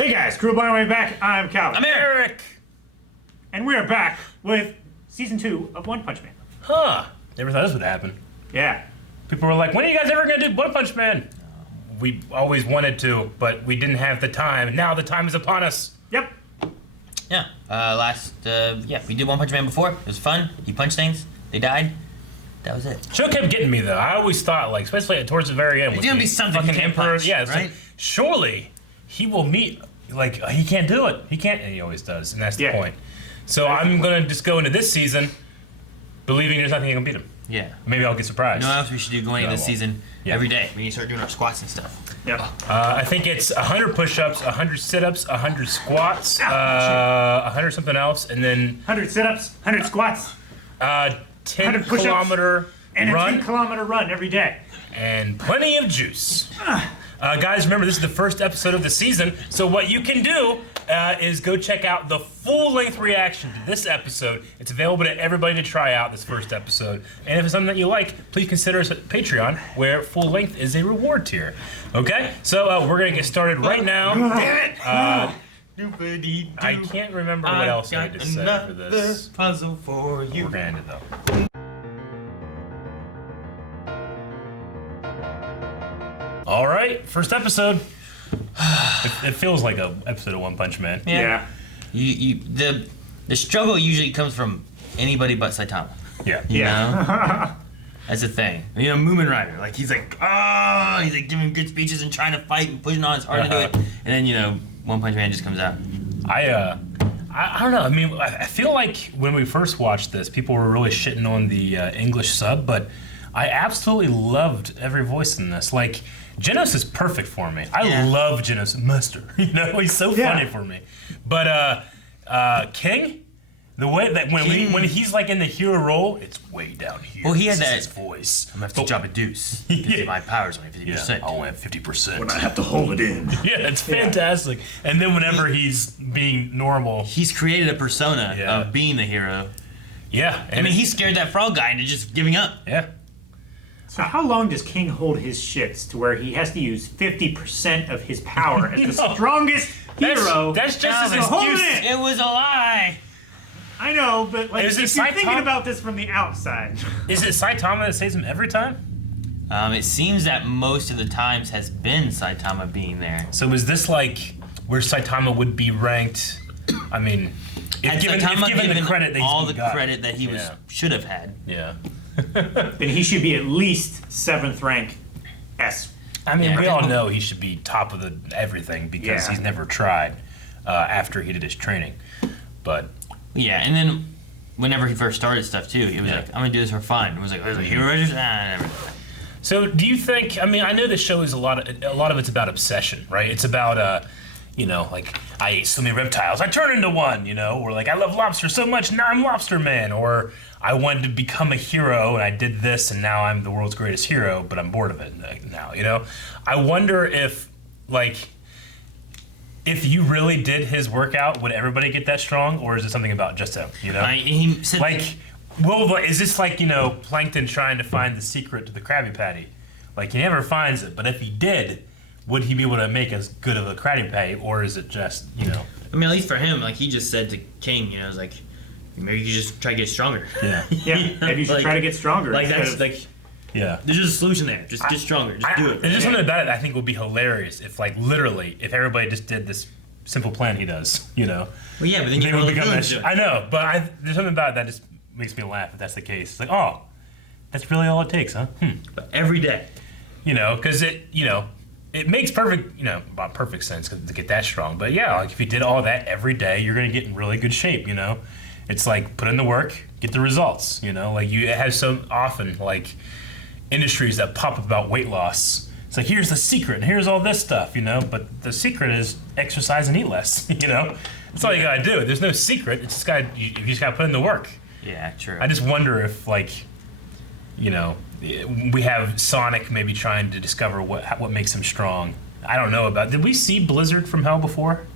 Hey guys, Crew Blind Way back. I'm Cal. I'm Eric. And we're back with Season 2 of One Punch Man. Huh. Never thought this would happen. Yeah. People were like, when are you guys ever going to do One Punch Man? We always wanted to, but we didn't have the time. Now the time is upon us. Yep. Yeah. We did One Punch Man before. It was fun. He punched things. They died. That was it. Show kept getting me though. I always thought, like, especially towards the very end, There's gonna be something fucking he can't Emperor. punch, Yeah, it's right? like, surely he will meet. Like, he can't do it. He can't, and he always does, and that's the point. So I'm gonna just go into this season believing there's nothing that can beat him. Yeah. Maybe I'll get surprised. You know what else we should do going into this season? Yeah. Every day. We need to start doing our squats and stuff. Yep. I think it's 100 push-ups, 100 sit-ups, 100 squats, 100 something else, and then 100 sit-ups, 100 squats, 10 kilometer and run, a 10-kilometer run every day. and plenty of juice. Guys, remember, this is the first episode of the season, so what you can do is go check out the full-length reaction to this episode. It's available to everybody to try out this first episode. And if it's something that you like, please consider us at Patreon, where full-length is a reward tier. Okay? So we're going to get started right now. Damn it! I can't remember what else I had to say for this. Puzzle for you. We're going to end it, though. All right, first episode. It feels like an episode of One Punch Man. Yeah. The struggle usually comes from anybody but Saitama. Yeah. You know? That's the thing. You know, Moomin Rider, like he's like giving good speeches and trying to fight and pushing on his hard to do it. And then, you know, One Punch Man just comes out. I don't know. I mean, I feel like when we first watched this, people were really shitting on the English sub, but I absolutely loved every voice in this. Like, Genos is perfect for me. I love Genos Master. You know, he's so funny for me. But King, the way that when he's like in the hero role, it's way down here. Well, he had This is that his voice. I'm gonna have to drop a deuce because my power's only 50%. I only have 50%. When I have to hold it in. Yeah, it's fantastic. And then whenever he's being normal, he's created a persona of being the hero. Yeah, I mean, he scared that frog guy into just giving up. Yeah. So how long does King hold his shits to where he has to use 50% of his power as the strongest hero? That's just his hold excuse. it. It was a lie. I know, but like, Is it if you're thinking Saitama? about this from the outside. Is it Saitama that saves him every time? It seems that most of the times has been Saitama being there. So is this like where Saitama would be ranked? I mean, if given the credit that all he's the got. credit that he should have had. Yeah. Then he should be at least 7th rank S. I mean, we all know he should be top of the everything because he's never tried after he did his training. But yeah, and then whenever he first started stuff too, he was like, "I'm gonna do this for fun." It was like, "There's a hero register." Never. So, do you think? I mean, I know the show is a lot of it's about obsession, right? It's about you know, like, I ate so many reptiles, I turned into one, you know, or like, I love lobster so much, now I'm Lobster Man, or I wanted to become a hero and I did this and now I'm the world's greatest hero, but I'm bored of it now, you know? I wonder if, like, if you really did his workout, would everybody get that strong, or is it something about just him, you know? He said Like, well, is this like, you know, Plankton trying to find the secret to the Krabby Patty? Like, he never finds it, but if he did, would he be able to make as good of a Krabby Patty, or is it just, you know? I mean, at least for him, like he just said to King, you know, it was like, maybe you could just try to get stronger. Yeah. Yeah, maybe you should try to get stronger. Like instead that's of- like, Yeah. there's just a solution there. Just get stronger. Just do it. There's just something about it I think would be hilarious if, like, literally, if everybody just did this simple plan he does, you know? Well, yeah, but then you would know the become villains that. do it. I know, but there's something about it that just makes me laugh if that's the case. It's like, oh, that's really all it takes, huh? But every day. You know, because it makes perfect sense to get that strong. But yeah, like if you did all that every day, you're gonna get in really good shape. You know, it's like put in the work, get the results. You know, like you have so often like industries that pop up about weight loss. It's like, here's the secret, and here's all this stuff. You know, but the secret is exercise and eat less. You know, that's all you gotta do. There's no secret. It's just you just gotta put in the work. Yeah, true. I just wonder if, like, you know, we have Sonic maybe trying to discover what makes him strong. I don't know about. Did we see Blizzard from Hell before?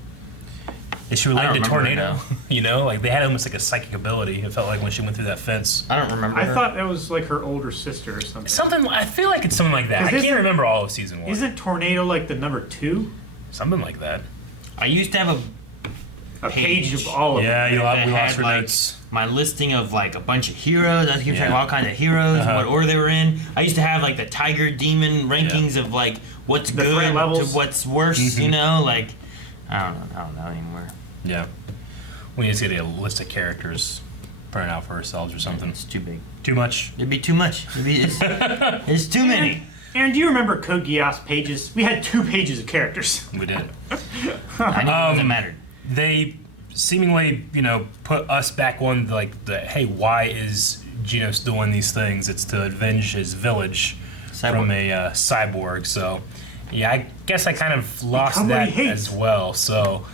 Is she related to Tornado? You know, like they had almost like a psychic ability. It felt like when she went through that fence. I don't remember. I thought that was like her older sister or something. I feel like it's something like that. I can't remember all of season 1. Isn't Tornado like the number 2? Something like that. I used to have A page of all of Yeah, them. you that we had, lost our like, notes. my listing of like a bunch of heroes. I was keeping track of Yeah. all kinds of heroes and Uh-huh. what order they were in. I used to have like the Tiger Demon rankings of like what's The good threat to levels. what's worse. Mm-hmm. You know, like I don't know anymore. Yeah. We need to get a list of characters printed out for ourselves or something. It's too big. Too much? It'd be too much. It's too many. Aaron, do you remember Code Geass pages? We had 2 pages of characters. We did. I knew it wasn't mattered. They seemingly, put us back on hey, why is Genos doing these things? It's to avenge his village from a cyborg. So, yeah, I guess I kind of lost Become what that he hates. as well. So,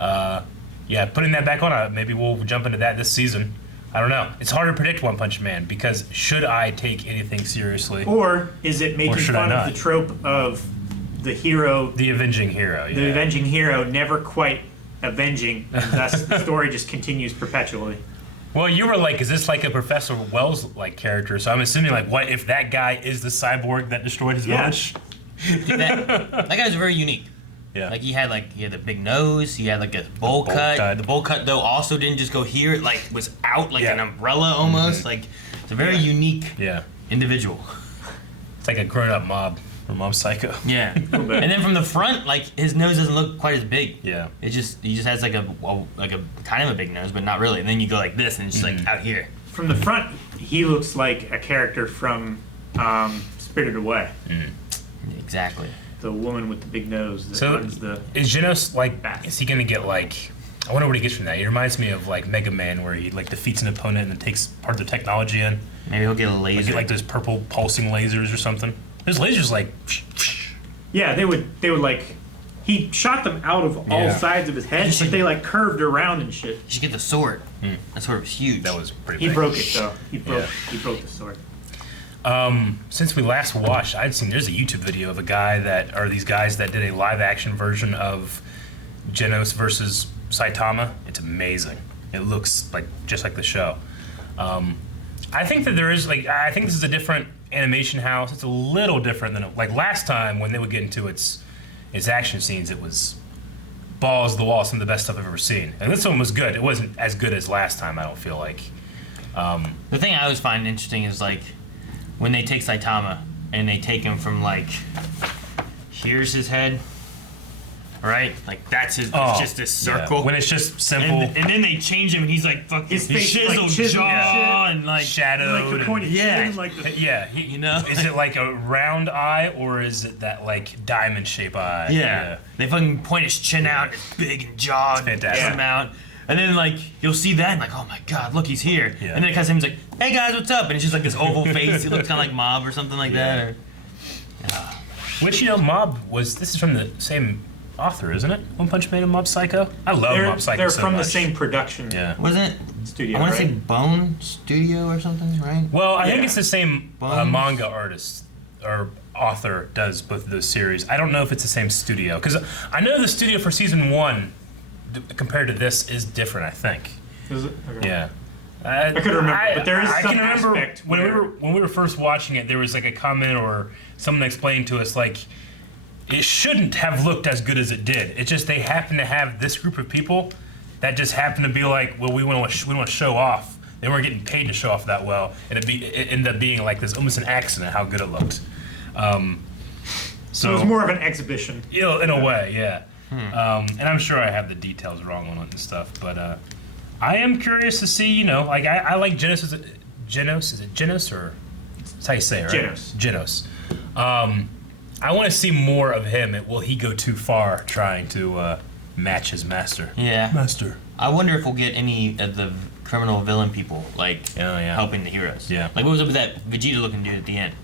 yeah, putting that back on, maybe we'll jump into that this season. I don't know. It's hard to predict One Punch Man because should I take anything seriously? Or is it making should I fun of not? the trope of the hero, The avenging hero, yeah. the avenging hero, never quite avenging, and thus the story just continues perpetually? Well, you were like, is this like a Professor Wells like character? So I'm assuming like, what if that guy is the cyborg that destroyed his Yeah. village? Dude, that guy's very unique. Yeah. Like he had the big nose. He had like a bowl cut. The bowl cut though also didn't just go here. It like was out like an umbrella almost. Like it's a very unique Yeah. individual. It's like a grown-up mob from Mob Psycho. Yeah. bit. And then from the front, like his nose doesn't look quite as big. Yeah. He just has like a kind of a big nose, but not really. And then you go like this, and it's just like out here. From the front, he looks like a character from Spirited Away. Exactly. The woman with the big nose that So runs the... is Genos like? Bath. Is he gonna get like? I wonder what he gets from that. He reminds me of like Mega Man, where he like defeats an opponent and then takes part of the technology in. Maybe he'll get a Like, laser. get, like those purple pulsing lasers or something. Those lasers like. Yeah, they would like... He shot them out of all Yeah. sides of his head, but they like curved around and shit. You should get the sword. That sword was huge. That was pretty. He big. broke it though. He broke the sword. Since we last watched, I'd seen there's a YouTube video of these guys that did a live action version of Genos versus Saitama. It's amazing. It looks like just like the show. I think that there is I think this is a different animation house. It's a little different than like last time when they would get into its action scenes. It was balls to the wall, some of the best stuff I've ever seen. And this one was good. It wasn't as good as last time. I don't feel like. The thing I always find interesting is like when they take Saitama and they take him from like here's his head, right? Like that's his. It's just this circle. Yeah. When it's just simple. And then they change him and he's like fucking His face is, like, chiseled chiseled jaw and and like shadowed. Like the and- pointed yeah. chin, like the... Yeah, you know? Is it like a round eye or is it that like diamond shape eye? Yeah. They fucking point his chin out, it's big and jawed, fantastic. come out. And then like you'll see that and like, oh my god, look, he's here. Yeah. And then it cuts him, he's like, hey guys, what's up? And it's just like this oval face. He looks kinda like Mob or something like that. Or, Which Mob this is from the same author, isn't it? One Punch Man and Mob Psycho. I love Mob Psycho. They're so from much. the same production wasn't it studio, I wanna right? say Bone Studio or something, right? Well, I think Yeah. it's the same Bones. manga artist or author does both of those series. I don't know if it's the same studio because I know the studio for season 1 compared to this is different. I think. Is it? Okay. Yeah. I couldn't remember, but there is I some can remember aspect when where... we were first watching it. There was like a comment or someone explained to us like it shouldn't have looked as good as it did. It's just they happen to have this group of people that just happen to be like, well, we want to show off. They weren't getting paid to show off that well, and it ended up being like this almost an accident how good it looked. So it was more of an exhibition. In a way, yeah. And I'm sure I have the details wrong on it and stuff, but I am curious to see, like I like Genos. Is it Genos or that's how you say it, right? Genos. I want to see more of him. Will he go too far trying to match his master? Yeah. Master. I wonder if we'll get any of the criminal villain people helping the heroes. Yeah. Like what was up with that Vegeta looking dude at the end?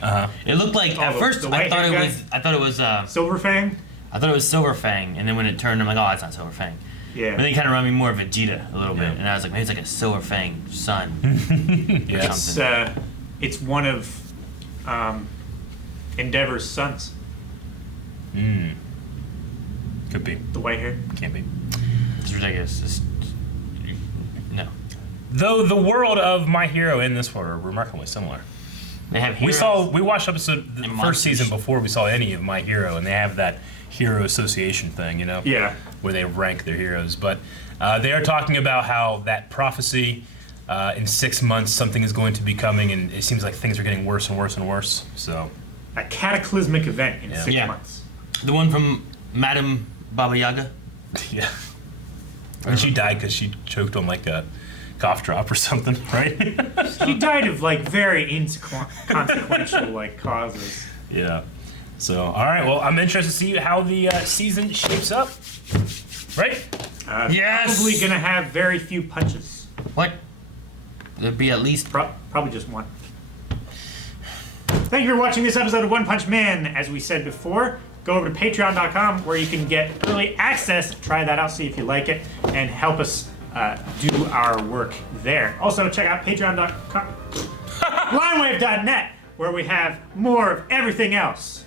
Uh-huh. It looked like at the first I white thought haired it guy? was Silver Fang? I thought it was Silver Fang, and then when it turned, I'm like, oh, it's not Silver Fang. Yeah. But they kind of remind me more of Vegeta a little Yeah. bit, and I was like, maybe it's like a Silver Fang son. Yeah. Or something. It's one of Endeavor's sons, Could be. the white hair. Can't be. It's ridiculous. No. Though the world of My Hero and this world are remarkably similar. They have heroes. We watched the And first monsters. season before we saw any of My Hero, and they have that hero association thing, you know? Yeah. Where they rank their heroes. But they are talking about how that prophecy, in 6 months, something is going to be coming, and it seems like things are getting worse and worse and worse. So, A cataclysmic event in 6 Yeah. months. The one from Madame Baba Yaga. yeah. And she died because she choked on like a cough drop or something, right? He died of like very inconsequential like causes. Yeah. So, all right. Well, I'm interested to see how the season shapes up. Right? Yes! Probably gonna have very few punches. What? There'd be at least. Probably just one. Thank you for watching this episode of One Punch Man. As we said before, go over to patreon.com where you can get early access. Try that out, see if you like it, and help us do our work there. Also, check out patreon.com, linewave.net, where we have more of everything else.